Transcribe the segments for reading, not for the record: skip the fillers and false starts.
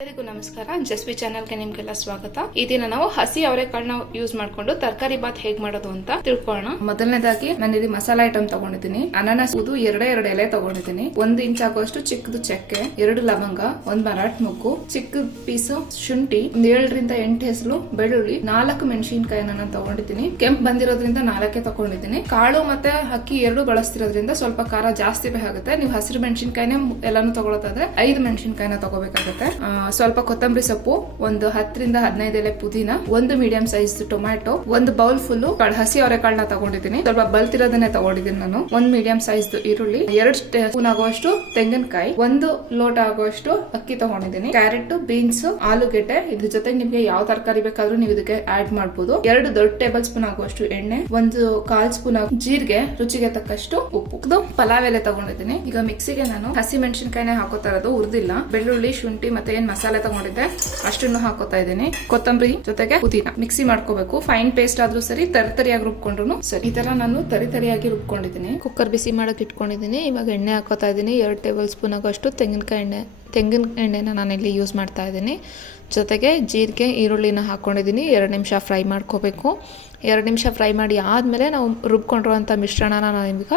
ಎಲ್ಲರಿಗೂ ನಮಸ್ಕಾರ. ಜಸ್ವಿ ಚಾನೆಲ್ಗೆ ನಿಮ್ಗೆಲ್ಲ ಸ್ವಾಗತ. ಈ ದಿನ ನಾವು ಹಸಿ ಅವರೆಕಾಳನ್ನ ಯೂಸ್ ಮಾಡ್ಕೊಂಡು ತರಕಾರಿ ಬಾತ್ ಹೇಗ್ ಮಾಡೋದು ಅಂತ ತಿಳ್ಕೊಳ್ಳೋಣ. ಮೊದಲನೇದಾಗಿ ನಾನು ಇಲ್ಲಿ ಮಸಾಲಾ ಐಟಮ್ ತಗೊಂಡಿದ್ದೀನಿ. ಅನಾನಸ್ ಉದು ಎರಡು ಎಲೆ ತಗೊಂಡಿದ್ದೀನಿ. 1 ಇಂಚ್ ಆಗುವಷ್ಟು ಚಿಕ್ಕದು ಚಕ್ಕೆ, 2 ಲವಂಗ, 1 ಮರಾಠ ಮುಗ್ಗು, ಚಿಕ್ಕ ಪೀಸು ಶುಂಠಿ, 7 ರಿಂದ 8 ಹೆಸರು ಬೆಳ್ಳುಳ್ಳಿ, 4 ಮೆಣಸಿನಕಾಯಿನ ನಾನು ತಗೊಂಡಿದ್ದೀನಿ. ಕೆಂಪು ಬಂದಿರೋದ್ರಿಂದ 4 ತಗೊಂಡಿದ್ದೀನಿ. ಕಾಳು ಮತ್ತೆ ಅಕ್ಕಿ 2 ಬಳಸ್ತಿರೋದ್ರಿಂದ ಸ್ವಲ್ಪ ಖಾರ ಜಾಸ್ತಿ ಬೇಕಾಗುತ್ತೆ. ನೀವು ಹಸಿರು ಮೆಣಸಿನಕಾಯಿನೇ ಎಲ್ಲಾನು ತಗೊಳ್ಳೋದಾದ್ರೆ 5 ಮೆಣಸಿನಕಾಯಿನ ತಗೋಬೇಕಾಗುತ್ತೆ. ಸ್ವಲ್ಪ ಕೊತ್ತಂಬರಿ ಸೊಪ್ಪು, ಒಂದು 10 ರಿಂದ 15 ಎಲೆ ಪುದೀನ, 1 medium size tomato, 1 bowl full ಹಸಿ ಅವರೆಕಾಳನ್ನ ತಗೊಂಡಿದ್ದೀನಿ. ಸ್ವಲ್ಪ ಬಲ್ತಿರೋದನ್ನೇ ತಗೊಂಡಿದ್ದೀನಿ ನಾನು. 1 ಮೀಡಿಯಂ ಸೈಜ್ ಈರುಳ್ಳಿ, 2 ಸ್ಪೂನ್ ಆಗುವಷ್ಟು ತೆಂಗಿನಕಾಯಿ, 1 ಲೋಟ ಆಗುವಷ್ಟು ಅಕ್ಕಿ ತಗೊಂಡಿದ್ದೀನಿ. ಕ್ಯಾರೆಟ್, ಬೀನ್ಸ್, ಆಲೂಗೆಡ್ಡೆ, ಇದ್ರ ಜೊತೆ ನಿಮ್ಗೆ ಯಾವ ತರಕಾರಿ ಬೇಕಾದ್ರೂ ನೀವು ಇದಕ್ಕೆ ಆಡ್ ಮಾಡಬಹುದು. 2 ದೊಡ್ಡ ಟೇಬಲ್ ಸ್ಪೂನ್ ಆಗುವಷ್ಟು ಎಣ್ಣೆ, 1 ಕಾಲ್ ಸ್ಪೂನ್ ಜೀರಿಗೆ, ರುಚಿಗೆ ತಕ್ಕಷ್ಟು ಉಪ್ಪು. ಇದು ಪಲಾವ್ ಎಲೆ ತಗೊಂಡಿದ್ದೀನಿ. ಈಗ ಮಿಕ್ಸಿಗೆ ನಾನು ಹಸಿ ಮೆಣಸಿನಕಾಯಿನೇ ಹಾಕೋತಾ ಇರೋದು, ಉರ್ದಿಲ್ಲ. ಬೆಳ್ಳುಳ್ಳಿ, ಶುಂಠಿ ಮತ್ತೆ ಏನ್ ಮಸಾಲೆ ತಗೊಂಡಿದ್ದೆ ಅಷ್ಟನ್ನು ಹಾಕೋತಾ ಇದ್ದೀನಿ. ಕೊತ್ತಂಬರಿ ಜೊತೆಗೆ ಪುದೀನ ಮಿಕ್ಸಿ ಮಾಡ್ಕೋಬೇಕು. ಫೈನ್ ಪೇಸ್ಟ್ ಆದ್ರೂ ಸರಿ, ತರಿತರಿಯಾಗಿ ರುಬ್ಕೊಂಡ್ರು ಸರಿ. ಈ ತರ ನಾನು ತರಿತರಿಯಾಗಿ ರುಬ್ಕೊಂಡಿದ್ದೀನಿ. ಕುಕ್ಕರ್ ಬಿಸಿ ಮಾಡಕ್ ಇಟ್ಕೊಂಡಿದ್ದೀನಿ. ಇವಾಗ ಎಣ್ಣೆ ಹಾಕೋತಾ ಇದ್ದೀನಿ. 2 ಟೇಬಲ್ ಸ್ಪೂನ್ ಆಗೋಷ್ಟು ತೆಂಗಿನ ಎಣ್ಣೆನ ನಾನಿಲ್ಲಿ ಯೂಸ್ ಮಾಡ್ತಾ ಇದ್ದೀನಿ. ಜೊತೆಗೆ ಜೀರಿಗೆ, ಈರುಳ್ಳಿನ ಹಾಕೊಂಡಿದ್ದೀನಿ. 2 ನಿಮಿಷ ಫ್ರೈ ಮಾಡ್ಕೋಬೇಕು. 2 ನಿಮಿಷ ಫ್ರೈ ಮಾಡಿ ಆದಮೇಲೆ ನಾವು ರುಬ್ಕೊಂಡಿರುವಂಥ ಮಿಶ್ರಣನ ನಾನು ಈಗ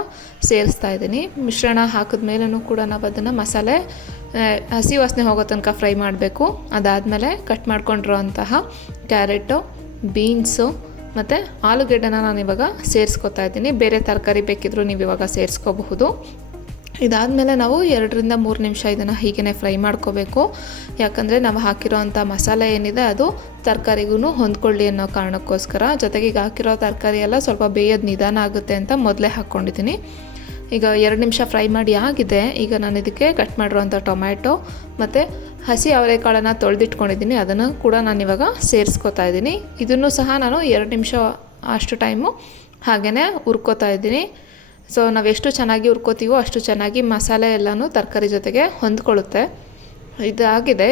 ಸೇರಿಸ್ತಾ ಇದ್ದೀನಿ. ಮಿಶ್ರಣ ಹಾಕಿದ ಮೇಲೂ ಕೂಡ ನಾವು ಅದನ್ನು ಮಸಾಲೆ ಹಸಿ ವಾಸನೆ ಹೋಗೋ ತನಕ ಫ್ರೈ ಮಾಡಬೇಕು. ಅದಾದಮೇಲೆ ಕಟ್ ಮಾಡ್ಕೊಂಡಿರೋಂತಹ ಕ್ಯಾರೆಟು, ಬೀನ್ಸು ಮತ್ತು ಆಲೂಗೆಡ್ಡೆನ ನಾನು ಇವಾಗ ಸೇರಿಸ್ಕೊತಾ ಇದ್ದೀನಿ. ಬೇರೆ ತರಕಾರಿ ಬೇಕಿದ್ರೂ ನೀವು ಇವಾಗ ಸೇರಿಸ್ಕೋಬಹುದು. ಇದಾದಮೇಲೆ ನಾವು 2 ರಿಂದ 3 ನಿಮಿಷ ಇದನ್ನು ಹೀಗೇ ಫ್ರೈ ಮಾಡ್ಕೋಬೇಕು. ಯಾಕಂದರೆ ನಾವು ಹಾಕಿರೋವಂಥ ಮಸಾಲೆ ಏನಿದೆ ಅದು ತರಕಾರಿಗೂ ಹೊಂದ್ಕೊಳ್ಳಿ ಅನ್ನೋ ಕಾರಣಕ್ಕೋಸ್ಕರ. ಜೊತೆಗೆ ಈಗ ಹಾಕಿರೋ ತರಕಾರಿ ಎಲ್ಲ ಸ್ವಲ್ಪ ಬೇಯೋದು ನಿಧಾನ ಆಗುತ್ತೆ ಅಂತ ಮೊದಲೇ ಹಾಕ್ಕೊಂಡಿದ್ದೀನಿ. ಈಗ 2 ನಿಮಿಷ ಫ್ರೈ ಮಾಡಿ ಆಗಿದೆ. ಈಗ ನಾನು ಇದಕ್ಕೆ ಕಟ್ ಮಾಡಿರೋವಂಥ ಟೊಮ್ಯಾಟೊ ಮತ್ತು ಹಸಿ ಅವರೆಕಾಳನ್ನು ತೊಳೆದಿಟ್ಕೊಂಡಿದ್ದೀನಿ. ಅದನ್ನು ಕೂಡ ನಾನು ಇವಾಗ ಸೇರಿಸ್ಕೊತಾ ಇದ್ದೀನಿ. ಇದನ್ನು ಸಹ ನಾನು 2 ನಿಮಿಷ ಅಷ್ಟು ಟೈಮು ಹಾಗೆಯೇ ಹುರ್ಕೋತಾ ಇದ್ದೀನಿ. ಸೊ ನಾವು ಎಷ್ಟು ಚೆನ್ನಾಗಿ ಹುರ್ಕೋತೀವೋ ಅಷ್ಟು ಚೆನ್ನಾಗಿ ಮಸಾಲೆ ಎಲ್ಲನೂ ತರಕಾರಿ ಜೊತೆಗೆ ಹೊಂದ್ಕೊಳ್ಳುತ್ತೆ. ಇದಾಗಿದೆ.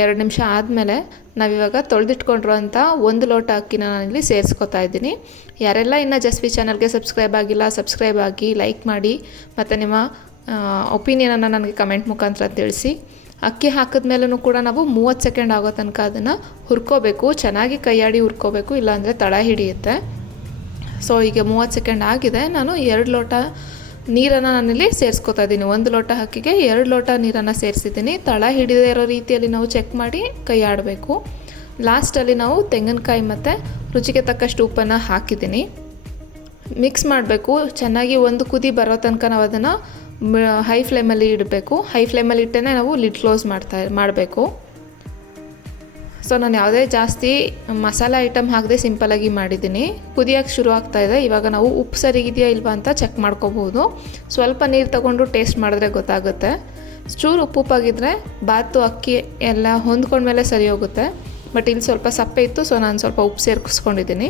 2 ನಿಮಿಷ ಆದಮೇಲೆ ನಾವಿವಾಗ ತೊಳೆದಿಟ್ಕೊಂಡಿರೋಂಥ 1 ಲೋಟ ಅಕ್ಕಿನ ನಾನಿಲ್ಲಿ ಸೇರಿಸ್ಕೊತಾ ಇದ್ದೀನಿ. ಯಾರೆಲ್ಲ ಇನ್ನೂ ಜಸ್ವಿ ಚಾನಲ್ಗೆ ಸಬ್ಸ್ಕ್ರೈಬ್ ಆಗಿಲ್ಲ, ಸಬ್ಸ್ಕ್ರೈಬ್ ಆಗಿ, ಲೈಕ್ ಮಾಡಿ ಮತ್ತು ನಿಮ್ಮ ಒಪಿನಿಯನನ್ನು ನನಗೆ ಕಮೆಂಟ್ ಮುಖಾಂತರ ತಿಳಿಸಿ. ಅಕ್ಕಿ ಹಾಕಿದ್ಮೇಲೂ ಕೂಡ ನಾವು 30 ಸೆಕೆಂಡ್ ಆಗೋ ತನಕ ಅದನ್ನು ಹುರ್ಕೋಬೇಕು. ಚೆನ್ನಾಗಿ ಕೈಯಾಡಿ ಹುರ್ಕೋಬೇಕು, ಇಲ್ಲಾಂದರೆ ತಳ ಹಿಡಿಯುತ್ತೆ. ಸೊ ಈಗ 30 ಸೆಕೆಂಡ್ ಆಗಿದೆ. ನಾನು 2 ಲೋಟ ನೀರನ್ನು ನಾನಿಲ್ಲಿ ಸೇರಿಸ್ಕೊತಾ ಇದ್ದೀನಿ. 1 ಲೋಟ ಅಕ್ಕಿಗೆ 2 ಲೋಟ ನೀರನ್ನು ಸೇರಿಸಿದ್ದೀನಿ. ತಳ ಹಿಡಿದೇ ಇರೋ ರೀತಿಯಲ್ಲಿ ನಾವು ಚೆಕ್ ಮಾಡಿ ಕೈ ಆಡಬೇಕು. ಲಾಸ್ಟಲ್ಲಿ ನಾವು ತೆಂಗಿನಕಾಯಿ ಮತ್ತು ರುಚಿಗೆ ತಕ್ಕಷ್ಟು ಉಪ್ಪನ್ನು ಹಾಕಿದ್ದೀನಿ. ಮಿಕ್ಸ್ ಮಾಡಬೇಕು ಚೆನ್ನಾಗಿ. 1 ಕುದಿ ಬರೋ ತನಕ ನಾವು ಅದನ್ನು ಹೈ ಫ್ಲೇಮಲ್ಲಿ ಇಡಬೇಕು. ಹೈ ಫ್ಲೇಮಲ್ಲಿ ಇಟ್ಟೇ ನಾವು ಲಿಡ್ ಕ್ಲೋಸ್ ಮಾಡಬೇಕು. ಸೊ ನಾನು ಯಾವುದೇ ಜಾಸ್ತಿ ಮಸಾಲೆ ಐಟಮ್ ಹಾಕದೆ ಸಿಂಪಲಾಗಿ ಮಾಡಿದ್ದೀನಿ. ಕುದಿಯೋಕ್ಕೆ ಶುರು ಆಗ್ತಾಯಿದೆ. ಇವಾಗ ನಾವು ಉಪ್ಪು ಸರಿಗಿದೆಯಾ ಇಲ್ವಾ ಅಂತ ಚೆಕ್ ಮಾಡ್ಕೋಬೋದು. ಸ್ವಲ್ಪ ನೀರು ತಗೊಂಡು ಟೇಸ್ಟ್ ಮಾಡಿದ್ರೆ ಗೊತ್ತಾಗುತ್ತೆ. ಚೂರು ಉಪ್ಪಾಗಿದ್ದರೆ ಬಾತು ಅಕ್ಕಿ ಎಲ್ಲ ಹೊಂದ್ಕೊಂಡ್ಮೇಲೆ ಸರಿ ಹೋಗುತ್ತೆ. ಬಟ್ ಇಲ್ಲಿ ಸ್ವಲ್ಪ ಸಪ್ಪೆ ಇತ್ತು, ಸೊ ನಾನು ಸ್ವಲ್ಪ ಉಪ್ಪು ಸೇರಿಸ್ಕೊಂಡಿದ್ದೀನಿ.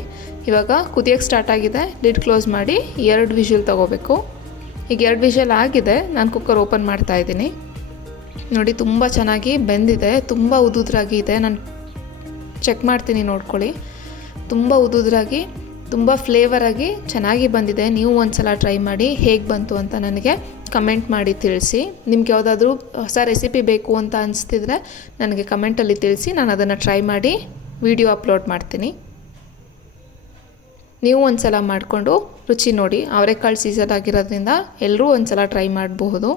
ಇವಾಗ ಕುದಿಯೋಕ್ಕೆ ಸ್ಟಾರ್ಟ್ ಆಗಿದೆ. ಲಿಡ್ ಕ್ಲೋಸ್ ಮಾಡಿ 2 ವಿಷಲ್ ತೊಗೋಬೇಕು. ಈಗ 2 ವಿಷಲ್ ಆಗಿದೆ. ನಾನು ಕುಕ್ಕರ್ ಓಪನ್ ಮಾಡ್ತಾಯಿದ್ದೀನಿ. ನೋಡಿ ತುಂಬ ಚೆನ್ನಾಗಿ ಬೆಂದಿದೆ. ತುಂಬ ಉದುದ್ರಾಗಿ ಇದೆ. ನಾನು ಚೆಕ್ ಮಾಡ್ತೀನಿ, ನೋಡ್ಕೊಳ್ಳಿ. ತುಂಬ ಉದುದ್ರಾಗಿ, ತುಂಬ ಫ್ಲೇವರಾಗಿ ಚೆನ್ನಾಗಿ ಬಂದಿದೆ. ನೀವು ಒಂದ್ಸಲ ಟ್ರೈ ಮಾಡಿ ಹೇಗೆ ಬಂತು ಅಂತ ನನಗೆ ಕಮೆಂಟ್ ಮಾಡಿ ತಿಳಿಸಿ. ನಿಮ್ಗೆ ಯಾವುದಾದ್ರೂ ಹೊಸ ರೆಸಿಪಿ ಬೇಕು ಅಂತ ಅನಿಸ್ತಿದ್ರೆ ನನಗೆ ಕಮೆಂಟಲ್ಲಿ ತಿಳಿಸಿ. ನಾನು ಅದನ್ನು ಟ್ರೈ ಮಾಡಿ ವಿಡಿಯೋ ಅಪ್ಲೋಡ್ ಮಾಡ್ತೀನಿ. ನೀವು ಒಂದ್ಸಲ ಮಾಡಿಕೊಂಡು ರುಚಿ ನೋಡಿ. ಅವರೆಕಾಳು ಸೀಸನ್ ಆಗಿರೋದ್ರಿಂದ ಎಲ್ಲರೂ ಒಂದ್ಸಲ ಟ್ರೈ ಮಾಡಬಹುದು.